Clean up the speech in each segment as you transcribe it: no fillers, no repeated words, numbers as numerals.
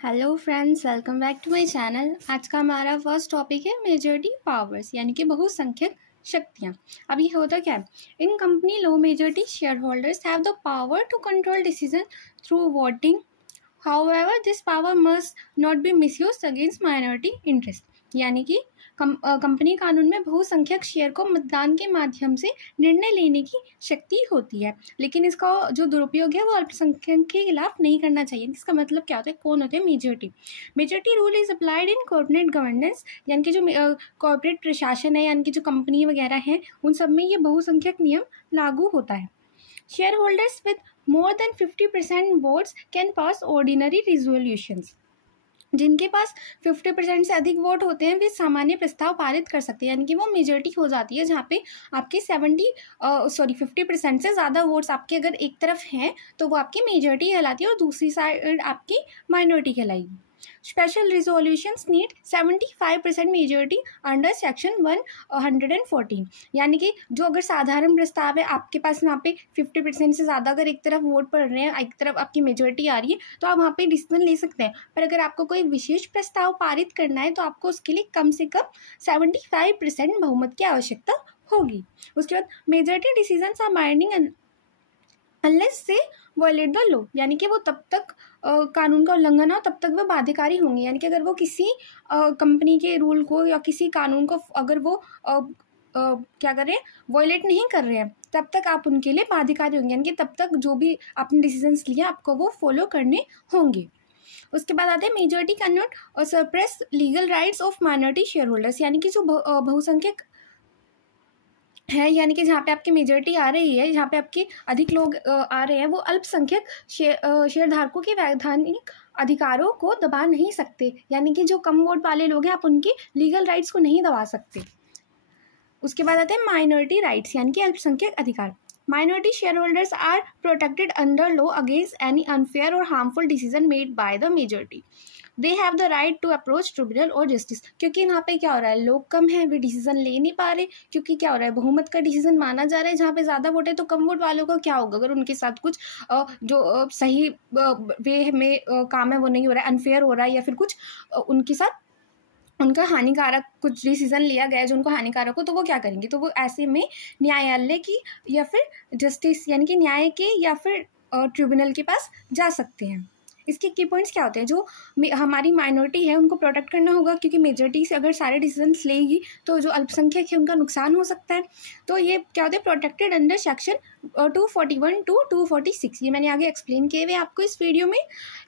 Hello friends, welcome back to my channel. आज का हमारा फर्स्ट टॉपिक है मेजॉरिटी पावर्स, यानी कि बहुसंख्यक शक्तियाँ। अब ये होता क्या है? In company law majority share holders have the power to control decision through voting. However this power must not be misused against minority interest. यानी कि कंपनी कानून में बहुसंख्यक शेयर को मतदान के माध्यम से निर्णय लेने की शक्ति होती है, लेकिन इसका जो दुरुपयोग है वो अल्पसंख्यक के खिलाफ नहीं करना चाहिए। इसका मतलब क्या होता है? कौन होते हैं majority? Majority rule is applied in corporate governance, यानी कि जो कॉर्पोरेट प्रशासन है, यानी कि जो कंपनी वगैरह हैं, उन सब में ये बहुसंख्यक नियम लागू होता है। Share holders with more than 50% votes can pass ordinary resolutions। जिनके पास 50% से अधिक वोट होते हैं वे सामान्य प्रस्ताव पारित कर सकते हैं, यानी कि वो मेजॉरिटी हो जाती है। जहाँ पे आपके 50% से ज़्यादा वोट्स आपके अगर एक तरफ हैं तो वो आपकी मेजॉरिटी कहलाती है और दूसरी साइड आपकी माइनॉरिटी कहलाएगी। Special resolutions need 75% majority under section 114, यानी कि जो अगर साधारण प्रस्ताव है आपके पास वहाँ पे 50% से ज़्यादा अगर एक तरफ वोट पड़ रहे हैं, एक तरफ आपकी मेजॉरिटी आ रही है, तो आप वहाँ पे डिसीजन ले सकते हैं। पर अगर आपको कोई विशेष प्रस्ताव पारित करना है तो आपको उसके लिए कम से कम 75% बहुमत की आवश्यकता होगी। उसके बाद majority decision are binding unless they violate the law, यानी कि वो तब तक कानून का उल्लंघन हो तब तक वो बाध्यकारी होंगे। यानी कि अगर वो किसी कंपनी के रूल को या किसी कानून को अगर वो क्या कर रहे हैं, वायलेट नहीं कर रहे हैं, तब तक आप उनके लिए बाध्यकारी होंगे, यानी कि तब तक जो भी आपने डिसीजंस लिए आपको वो फॉलो करने होंगे। उसके बाद आते हैं majority can not suppress legal rights of minority share holders, यानी कि जो बहुसंख्यक है, यानी कि जहाँ पे आपकी मेजॉरिटी आ रही है, जहाँ पे आपके अधिक लोग आ रहे हैं, वो अल्पसंख्यक शेयरधारकों के वैधानिक अधिकारों को दबा नहीं सकते, यानी कि जो कम वोट वाले लोग हैं आप उनके लीगल राइट्स को नहीं दबा सकते। उसके बाद आते हैं माइनॉरिटी राइट्स, यानी कि अल्पसंख्यक अधिकार। Minority share holders are protected under law against any unfair और harmful decision made by the majority. They have the right to approach tribunal और जस्टिस, क्योंकि यहाँ पे क्या हो रहा है, लोग कम हैं, वे डिसीजन ले नहीं पा रहे, क्योंकि क्या हो रहा है, बहुमत का डिसीजन माना जा रहा है। जहाँ पे ज़्यादा वोट है तो कम वोट वालों का क्या होगा, अगर उनके साथ कुछ जो सही वे में काम है वो नहीं हो रहा है, अनफेयर हो रहा है, या फिर कुछ उनके साथ उनका हानिकारक कुछ डिसीजन लिया गया है जो उनको हानिकारक हो, तो वो क्या करेंगे? तो वो ऐसे में न्यायालय की या फिर जस्टिस यानी कि न्याय के या फिर ट्रिब्यूनल के पास जा सकते हैं। इसके की पॉइंट्स क्या होते हैं? जो हमारी माइनॉरिटी है उनको प्रोटेक्ट करना होगा, क्योंकि मेजॉरिटी से अगर सारे डिसीजंस लेगी तो जो अल्पसंख्यक है उनका नुकसान हो सकता है। तो ये क्या होते हैं? प्रोटेक्टेड अंडर सेक्शन 241 टू 246, ये मैंने आगे एक्सप्लेन किए हुए आपको इस वीडियो में।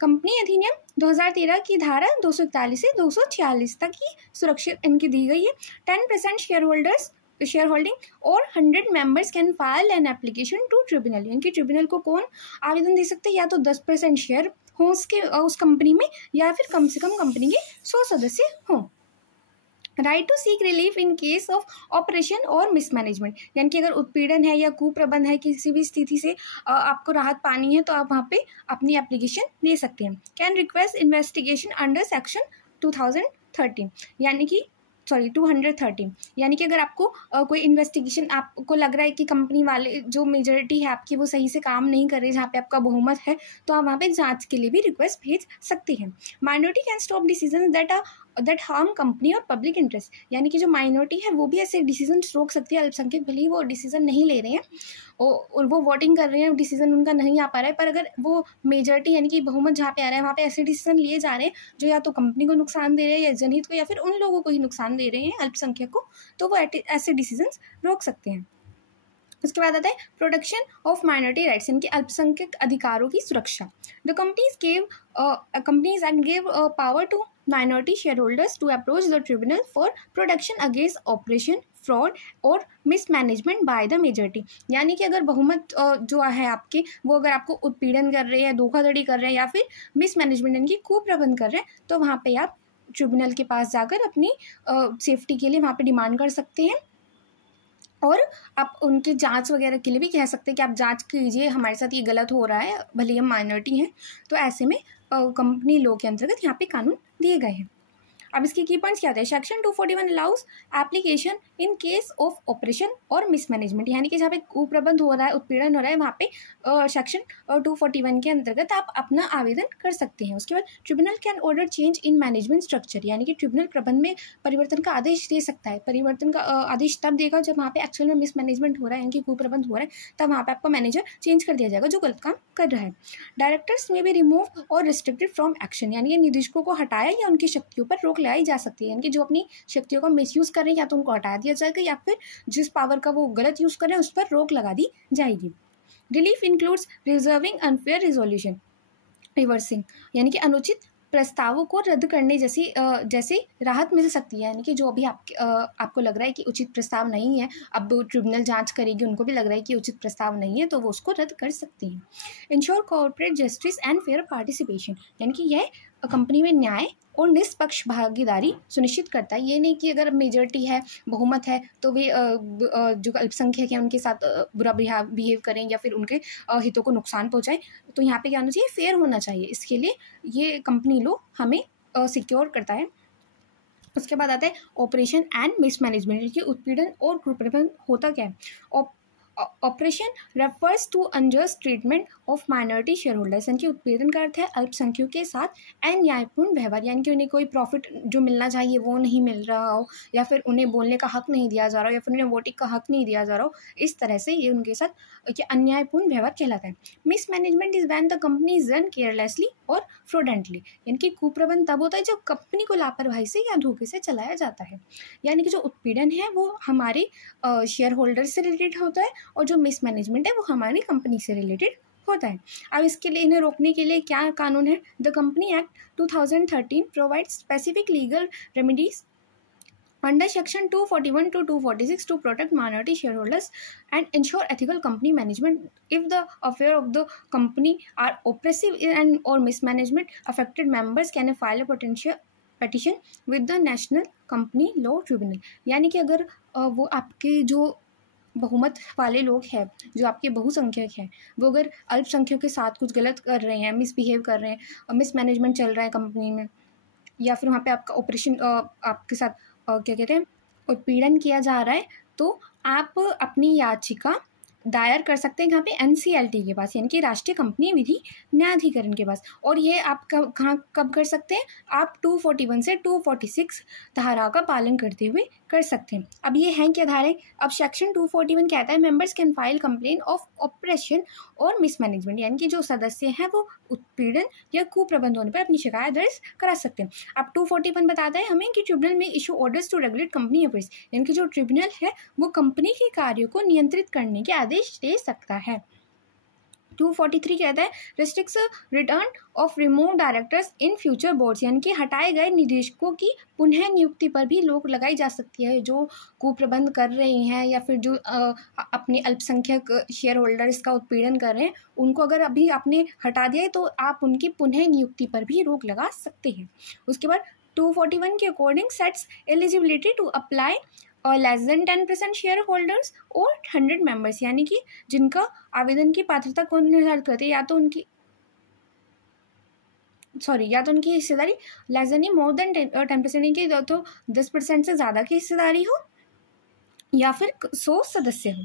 कंपनी अधिनियम 2013 की धारा 241 से 246 तक की सुरक्षित इनकी दी गई है। 10% शेयर होल्डिंग और 100 members can file an application to tribunal, यानी कि ट्रिब्यूनल को कौन आवेदन दे सकते हैं? या तो 10% शेयर हो उस कंपनी में, या फिर कम से कम कंपनी के 100 सदस्य हों। Right to seek relief in case of operation और मिसमैनेजमेंट, यानी कि अगर उत्पीड़न है या कुप्रबंध है, किसी भी स्थिति से आपको राहत पानी है तो आप वहाँ पे अपनी एप्लीकेशन दे सकते हैं। Can request investigation under section 2013, यानी कि 213, यानी कि अगर आपको कोई इन्वेस्टिगेशन आपको लग रहा है कि कंपनी वाले जो मेजॉरिटी है आपकी वो सही से काम नहीं कर रही, जहाँ पे आपका बहुमत है, तो आप वहाँ पे जांच के लिए भी रिक्वेस्ट भेज सकती हैं। Minority can stop decision that harm company और पब्लिक इंटरेस्ट, यानी कि जो माइनॉरिटी है वो भी ऐसे डिसीजन रोक सकती है। अल्पसंख्यक भले ही वो डिसीजन नहीं ले रहे हैं और वो वोटिंग कर रहे हैं, डिसीजन उनका नहीं आ पा रहा है, पर अगर वो मेजॉरिटी यानी कि बहुमत जहाँ पे आ रहा है वहाँ पे ऐसे डिसीजन लिए जा रहे हैं जो या तो कंपनी को नुकसान दे रहे हैं या जनहित को, या फिर उन लोगों को ही नुकसान दे रहे हैं अल्पसंख्यक को, तो वो ऐसे डिसीजन रोक सकते हैं। उसके बाद आता है प्रोटेक्शन ऑफ माइनॉरिटी राइट्स, यानी कि अल्पसंख्यक अधिकारों की सुरक्षा। The companies act give power to minority shareholders to approach the tribunal for protection against oppression, fraud और mismanagement by the majority, यानी कि अगर बहुमत जो है आपके वो अगर आपको उत्पीड़न कर रहे हैं, धोखाधड़ी कर रहे हैं या फिर मिसमैनेजमेंट यानी कि कुप्रबंध कर रहे हैं, तो वहाँ पे आप ट्रिब्यूनल के पास जाकर अपनी सेफ्टी के लिए वहाँ पे डिमांड कर सकते हैं, और आप उनके जांच वगैरह के लिए भी कह सकते हैं कि आप जांच कीजिए, हमारे साथ ये गलत हो रहा है, भले हम माइनॉरिटी हैं। तो ऐसे में कंपनी लॉ के अंतर्गत यहाँ पे कानून दिए गए हैं। अब इसके की पॉइंट्स क्या होते हैं? Section 241 allows application in case of operation और मिसमैनेजमेंट, यानी कि जहाँ पे कुप्रबंध हो रहा है, उत्पीड़न हो रहा है, वहाँ पे सेक्शन 241 के अंतर्गत आप अपना आवेदन कर सकते हैं। उसके बाद tribunal can order change in management structure, यानी कि ट्रिब्यूनल प्रबंध में परिवर्तन का आदेश दे सकता है। परिवर्तन का आदेश तब देगा जब वहाँ पे एक्चुअल में मिसमैनेजमेंट हो रहा है, यानी कि कुप्रबंध हो रहा है, तब वहाँ पे आपका मैनेजर चेंज कर दिया जाएगा जो गलत काम कर रहा है। डायरेक्टर्स में भी रिमूव और रिस्ट्रिक्टेड फ्रॉम एक्शन, यानी कि निदेशकों को हटाया या उनकी शक्तियों पर रोक लगाई जा सकती है, यानी कि जो अपनी शक्तियों का मिसयूज कर रहे हैं या तो उनको हटा दिया जाएगा या फिर जिस पावर का वो गलत यूज कर रहे हैं उस पर रोक लगा दी जाएगी। Relief includes reserving unfair resolution reversing, यानी कि अनुचित प्रस्तावों को रद्द करने जैसे राहत मिल सकती है, यानी कि जो अभी आपको लग रहा है कि उचित प्रस्ताव नहीं है, अब ट्रिब्यूनल जांच करेगी, उनको भी लग रहा है कि उचित प्रस्ताव नहीं है तो वो उसको रद्द कर सकती हैं। Ensure corporate justice and fair participation, यानी कि यह कंपनी में न्याय और निष्पक्ष भागीदारी सुनिश्चित करता है। ये नहीं कि अगर मेजॉरिटी है, बहुमत है, तो वे जो अल्पसंख्यक हैं उनके साथ बुरा बिहेव करें या फिर उनके हितों को नुकसान पहुंचाएं। तो यहाँ पे क्या होना चाहिए? फेयर होना चाहिए। इसके लिए ये कंपनी लॉ हमें सिक्योर करता है। उसके बाद आता है ऑपरेशन एंड मिसमैनेजमेंट, कि उत्पीड़न और कुप्रबंधन होता क्या है? Operation refers to unjust treatment of minority share holders, यानी कि उत्पीड़न का अर्थ है अल्पसंख्यकों के साथ अन्यायपूर्ण व्यवहार, यानी कि उन्हें कोई प्रॉफिट जो मिलना चाहिए वो नहीं मिल रहा हो, या फिर उन्हें बोलने का हक नहीं दिया जा रहा हो, या फिर उन्हें वोटिंग का हक नहीं दिया जा रहा हो। इस तरह से ये उनके साथ अन्यायपूर्ण व्यवहार कहलाता है। Mismanagement is when the company is run carelessly और फ्रॉडेंटली, यानी कि कुप्रबंधन तब होता है जब कंपनी को लापरवाही से या धोखे से चलाया जाता है। यानी कि जो उत्पीड़न है वो हमारे शेयर होल्डर से रिलेटेड होता है और जो मिसमैनेजमेंट है वो हमारी कंपनी से रिलेटेड होता है। अब इसके लिए इन्हें रोकने के लिए क्या कानून है? The company act 2013 provides specific legal remedies under section 241 to 246 to protect minority shareholders and ensure ethical company management. If the affair of the company are oppressive and or mismanagement, affected members can file a petition with the National Company Law Tribunal, यानी कि अगर वो आपके जो बहुमत वाले लोग हैं, जो आपके बहुसंख्यक हैं, वो अगर अल्पसंख्यकों के साथ कुछ गलत कर रहे हैं, मिसबिहेव कर रहे हैं, मिसमैनेजमेंट चल रहा है कंपनी में, या फिर वहाँ पे आपका ऑपरेशन आपके साथ क्या कहते हैं उत्पीड़न किया जा रहा है, तो आप अपनी याचिका दायर कर सकते हैं कहाँ पे? NCLT के पास, यानी कि राष्ट्रीय कंपनी विधि न्यायाधिकरण के पास। और ये आप कब कर सकते हैं? आप 241 से 246 धारा का पालन करते हुए कर सकते हैं। अब ये हैं क्या धाराएं? अब सेक्शन 241 कहता है members can file complain of operation और मिसमैनेजमेंट, यानी कि जो सदस्य हैं वो उत्पीड़न या कुप्रबंध होने पर अपनी शिकायत दर्ज करा सकते हैं। अब 241 बताता है हमें कि ट्रिब्यूनल में issue orders to regulate company affairs, यानी कि जो ट्रिब्यूनल है वो कंपनी के कार्यों को नियंत्रित करने के आदेश दे सकता है। 243 कहता है restricts return of remove directors in future boards, यानी कि हटाए गए निदेशकों की पुनः नियुक्ति पर भी रोक लगाई जा सकती है। जो कुप्रबंध कर रहे हैं या फिर जो अपने अल्पसंख्यक शेयर होल्डर्स का उत्पीड़न कर रहे हैं, उनको अगर अभी आपने हटा दिया है तो आप उनकी पुनः नियुक्ति पर भी रोक लगा सकते हैं। उसके बाद 241 के according sets eligibility to apply और लेस देन 10% शेयर होल्डर्स और 100 मेंबर्स, यानी कि जिनका आवेदन की पात्रता कौन निर्धारित करते हैं? या तो उनकी हिस्सेदारी लेस देन मोर देन 10%, यानी कि तो 10% से ज़्यादा की हिस्सेदारी हो या फिर 100 सदस्य हो।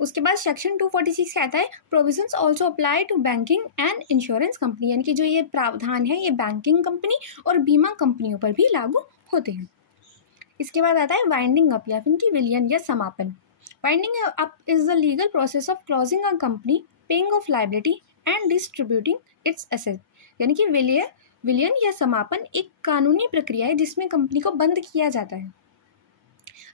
उसके बाद सेक्शन 246 कहता है provisions also apply to banking and insurance company, यानी कि जो ये प्रावधान है ये बैंकिंग कंपनी और बीमा कंपनियों पर भी लागू होते हैं। इसके बाद आता है वाइंडिंग अप या फिर कि विलयन या समापन। Winding up is the legal process of closing a company, paying off liability and distributing it's asset, यानी कि विलयन या समापन एक कानूनी प्रक्रिया है जिसमें कंपनी को बंद किया जाता है।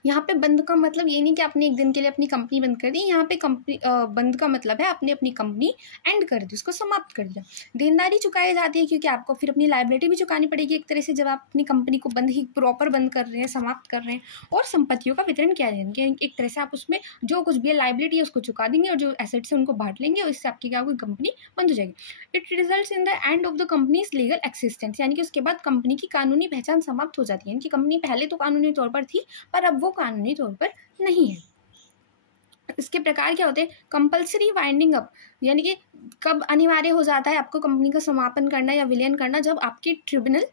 यहाँ पे बंद का मतलब ये नहीं कि आपने एक दिन के लिए अपनी कंपनी बंद कर दी, यहाँ पे कंपनी बंद का मतलब है आपने अपनी कंपनी एंड कर दी, उसको समाप्त कर दिया। देनदारी चुकाई जाती है क्योंकि आपको फिर अपनी लायबिलिटी भी चुकानी पड़ेगी एक तरह से, जब आप अपनी कंपनी को बंद ही प्रॉपर बंद कर रहे हैं, समाप्त कर रहे हैं। और संपत्तियों का वितरण किया जाएगा, एक तरह से आप उसमें जो कुछ भी लायबिलिटी है उसको चुका देंगे और जो एसेट्स है उनको बांट लेंगे और इससे आपकी क्या होगी? कंपनी बंद हो जाएगी। It results in the end of the companies legal existence, यानी कि उसके बाद कंपनी की कानूनी पहचान समाप्त हो जाती है। यानी कि कंपनी पहले तो कानूनी तौर पर थी पर अब वो कानूनी तौर पर नहीं है। इसके प्रकार क्या होते हैं? कंपल्सरी वाइंडिंग अप, यानी कि कब अनिवार्य हो जाता है आपको कंपनी का समापन करना या विलयन करना? जब आपकी ट्रिब्यूनल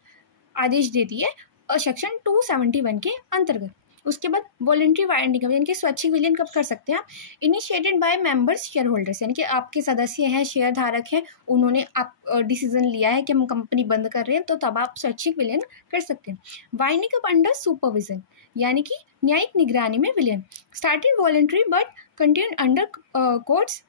आदेश देती है सेक्शन 271 के अंतर्गत। उसके बाद वॉलंटरी वाइंडिंग अप यानी कि स्वैच्छिक विलयन कब कर सकते हैं आप? Initiated by members share holders, यानी कि आपके सदस्य हैं, शेयर धारक हैं, उन्होंने आप डिसीजन लिया है कि हम कंपनी बंद कर रहे हैं, तो तब आप स्वैच्छिक विलयन कर सकते हैं। वाइंडिंग अप अंडर सुपरविजन, यानी कि न्यायिक निगरानी में विलयन। Started voluntary but continued under courts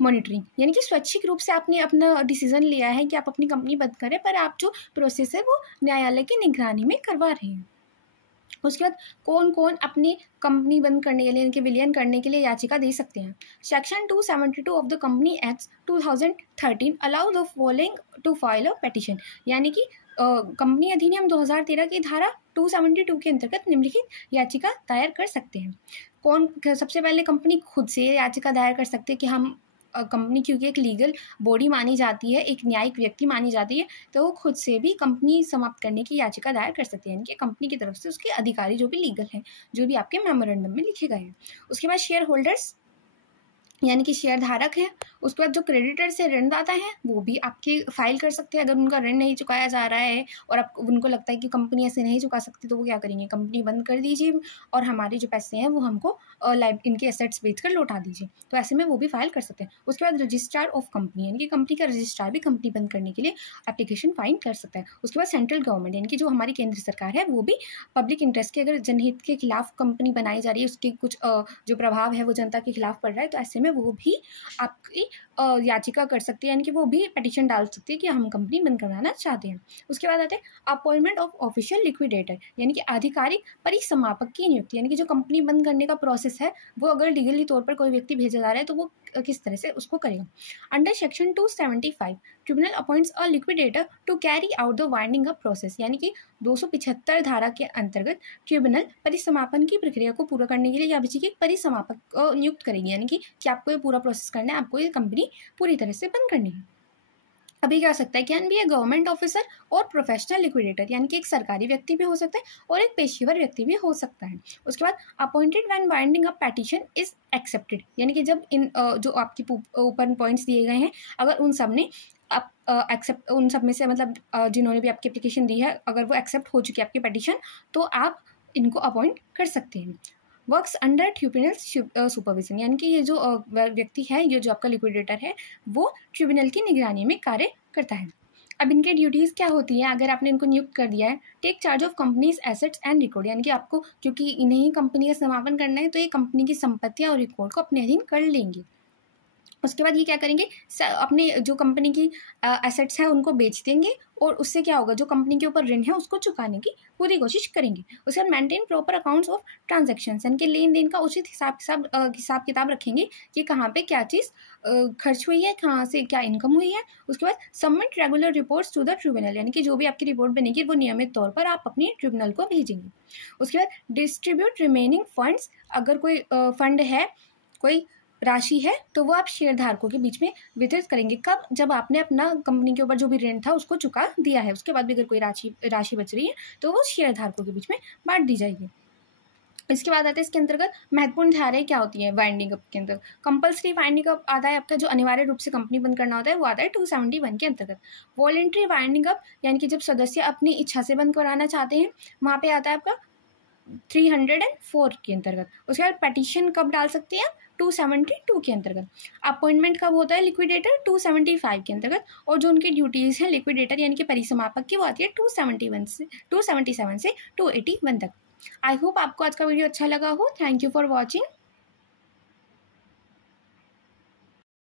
monitoring, यानी कि स्वैच्छिक रूप से आपने अपना डिसीजन लिया है कि आप अपनी कंपनी बंद करें, पर आप जो प्रोसेस है वो न्यायालय की निगरानी में करवा रहे हैं। उसके बाद कौन कौन अपनी कंपनी बंद करने के लिए, इनके विलयन करने के लिए याचिका दे सकते हैं? Section 272 of the company act 2013 allow the following to file a petition, यानी कि कंपनी अधिनियम 2013 की धारा 272 के अंतर्गत निम्नलिखित याचिका दायर कर सकते हैं। कौन? सबसे पहले कंपनी खुद से याचिका दायर कर सकते हैं कि हम कंपनी, क्योंकि एक लीगल बॉडी मानी जाती है, एक न्यायिक व्यक्ति मानी जाती है, तो वो खुद से भी कंपनी समाप्त करने की याचिका दायर कर सकती है, यानी कि कंपनी की तरफ से उसके अधिकारी जो भी लीगल हैं, जो भी आपके मेमोरेंडम में लिखे गए हैं। उसके बाद शेयर होल्डर्स, यानी कि शेयर धारक हैं। उसके बाद जो क्रेडिटर से ऋणदाता हैं, वो भी आपके फाइल कर सकते हैं। अगर उनका ऋण नहीं चुकाया जा रहा है और आप उनको लगता है कि कंपनी ऐसे नहीं चुका सकती, तो वो क्या करेंगे? कंपनी बंद कर दीजिए और हमारे जो पैसे हैं वो हमको इनके एसेट्स बेचकर लौटा दीजिए, तो ऐसे में वो भी फाइल कर सकते हैं। उसके बाद रजिस्ट्रार ऑफ कंपनी, यानी कि कंपनी का रजिस्ट्रार भी कंपनी बंद करने के लिए एप्लीकेशन फाइल कर सकता है। उसके बाद सेंट्रल गवर्नमेंट, यानी कि जो हमारी केंद्र सरकार है, वो भी पब्लिक इंटरेस्ट के, अगर जनहित के खिलाफ कंपनी बनाई जा रही है, उसके कुछ जो प्रभाव है वो जनता के खिलाफ पड़ रहा है, तो ऐसे में वो भी आपकी याचिका कर सकती है, यानी कि वो भी पिटीशन डाल सकती है कि हम कंपनी बंद करवाना चाहते हैं। उसके बाद आते हैं अपॉइंटमेंट ऑफ ऑफिशियल लिक्विडेटर, यानी कि आधिकारिक परिसमापक की नियुक्ति, यानी कि जो कंपनी बंद करने का प्रोसेस है वो अगर लीगली तौर पर कोई व्यक्ति भेजा जा रहा है तो वो किस तरह से उसको करेगा। Under section 275 tribunal appoints a liquidator to carry out the winding up process, यानी कि 275 धारा के अंतर्गत ट्रिब्यूनल परिसमापन की प्रक्रिया को पूरा करने के लिए या किसी के परिसमापक नियुक्त करेगी, यानी कि आपको ये पूरा प्रोसेस करना है, आपको ये कंपनी पूरी तरह से बंद करनी है। अभी क्या हो सकता है? Can be A government officer और प्रोफेशनल लिक्विडेटर, यानी कि एक सरकारी व्यक्ति भी हो सकता है और एक पेशेवर व्यक्ति भी हो सकता है। उसके बाद appointed when binding up petition is accepted, यानी कि जब इन जो आपके ऊपर पॉइंट्स दिए गए हैं, अगर उन सब ने आप एक्सेप्ट, उन सब में से मतलब जिन्होंने भी आपकी एप्लीकेशन दी है, अगर वो एक्सेप्ट हो चुकी है आपकी पेटिशन, तो आप इनको अपॉइंट कर सकते हैं। वर्क्स अंडर ट्रिब्यूनल सुपरविजन, यानी कि ये जो व्यक्ति है, ये जो आपका लिक्विडेटर है, वो ट्रिब्यूनल की निगरानी में कार्य करता है। अब इनके ड्यूटीज़ क्या होती है? अगर आपने इनको नियुक्त कर दिया है, take charge of companies assets and record, यानी कि आपको, क्योंकि इन्हें ही कंपनी का समापन करना है, तो ये कंपनी की संपत्तियां और रिकॉर्ड को अपने अधीन कर लेंगे। उसके बाद ये क्या करेंगे? अपने जो कंपनी की एसेट्स हैं उनको बेच देंगे और उससे क्या होगा? जो कंपनी के ऊपर ऋण है उसको चुकाने की पूरी कोशिश करेंगे। उसके बाद maintain proper accounts of transactions, यानी कि लेन देन का उचित हिसाब किताब रखेंगे कि कहाँ पे क्या चीज़ खर्च हुई है, कहाँ से क्या इनकम हुई है। उसके बाद submit regular reports to the tribunal, यानी कि जो भी आपकी रिपोर्ट बनेगी वो नियमित तौर पर आप अपनी ट्रिब्यूनल को भेजेंगे। उसके बाद डिस्ट्रीब्यूट रिमेनिंग फंड्स, अगर कोई फंड है, कोई राशि है, तो वो आप शेयर धारकों के बीच में वितरित करेंगे। कब? जब आपने अपना कंपनी के ऊपर जो भी ऋण था उसको चुका दिया है। उसके बाद भी अगर कोई राशि बच रही है तो वो शेयर धारकों के बीच में बांट दी जाएगी। इसके बाद आता है इसके अंतर्गत महत्वपूर्ण धाराएं क्या होती है वाइंडिंग अप के अंतर्गत। कंपल्सरी वाइंडिंग अप आता है आपका, जो अनिवार्य रूप से कंपनी बंद करना होता है, वो आता है 271 के अंतर्गत। वॉलंटरी वाइंडिंग अप, यानी कि जब सदस्य अपनी इच्छा से बंद कराना चाहते हैं, वहाँ पे आता है आपका 304 के अंतर्गत। उसके बाद पेटिशन कब डाल सकते हैं? 272 के अंतर्गत। अपॉइंटमेंट कब होता है लिक्विडेटर? 275 के अंतर्गत। और जो उनकी ड्यूटीज़ हैं लिक्विडेटर यानी कि परिसमापक की, वो आती है 277 से 281 तक। आई होप आपको आज का वीडियो अच्छा लगा हो। Thank you for watching.